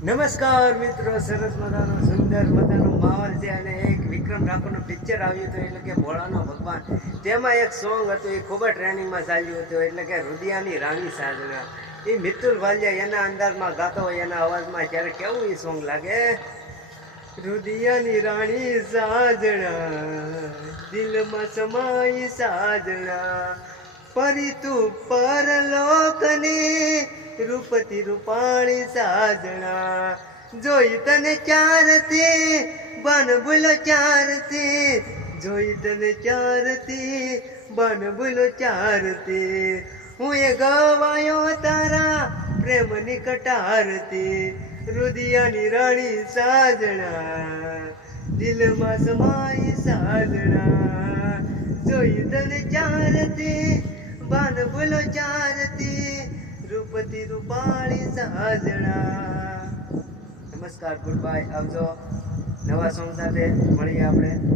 નમસ્કાર મિત્રો, સરસ મજાનો, સુંદર મજાનો માહોલ છે અને એક વિક્રમ ઠાકોરનું પિક્ચર આવ્યું હતું, એટલે કે ભોળાનો ભગવાન. તેમાં એક સોંગ હતું, એ ખૂબ જ ટ્રેનિંગમાં ચાલ્યું હતું, એટલે કે રુદિયાની રાણી સાજણા એ મિતુલ વાલિયા એના અંદાજમાં ગાતો હોય, એના અવાજમાં ત્યારે કેવું એ સોંગ લાગે? રુદિયાની રાણી સાજણા દિલમાં સમાઈ સાજણા પરી તું પરલોકની રૂપતી રૂપાણી સાજણા. જોઈ તને ચારતી બન બોલો ચારતી જોઈ તને ચારતી બન બોલો ચારતી હું એ ગવાયો તારા પ્રેમની કટારતી રુદિયાની રાણી સાજણા. દિલમાં સમાઈ સાજણા. જોઈ તને ચારતી બન બોલો ચારતી રૂપતી રૂપાળી સહજણા નમસ્કાર ગુડ બાય આવજો. નવા સોંગ સાથે મળીએ આપણે.